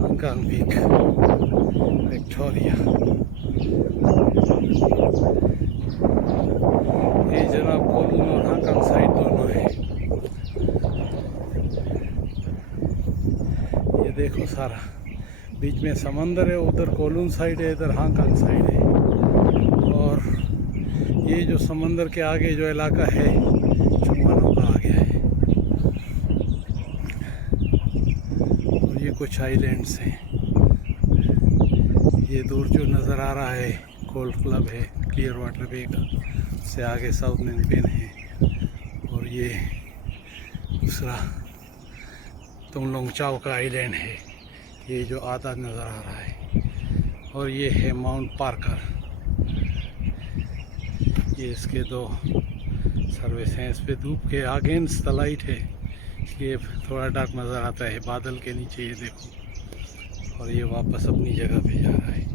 Hong Kong peak, Victoria. ये जनाब Kowloon और हांगकांग साइड दोनों है। ये देखो सारा बीच में समंदर है, उधर कोलून साइड है, इधर हांगकांग साइड है। और ये जो समंदर के आगे जो इलाका है चुंगवानों का आ गया है। और ये कुछ आइलैंड्स हैं। ये दूर जो नज़र आ रहा है गोल्फ क्लब है क्लियर वाटर बे का, उससे आगे साउथ नेल्पेन है। और ये दूसरा तुंगलोंगचाओ का आइलैंड है, ये जो आधा नज़र आ रहा है। और ये है माउंट पार्कर, ये इसके दो सर्विस हैं। इस पे धूप के अगेंस्ट द लाइट है, ये थोड़ा डार्क नज़र आता है बादल के नीचे, ये देखो। और ये वापस अपनी जगह पे जा रहा है।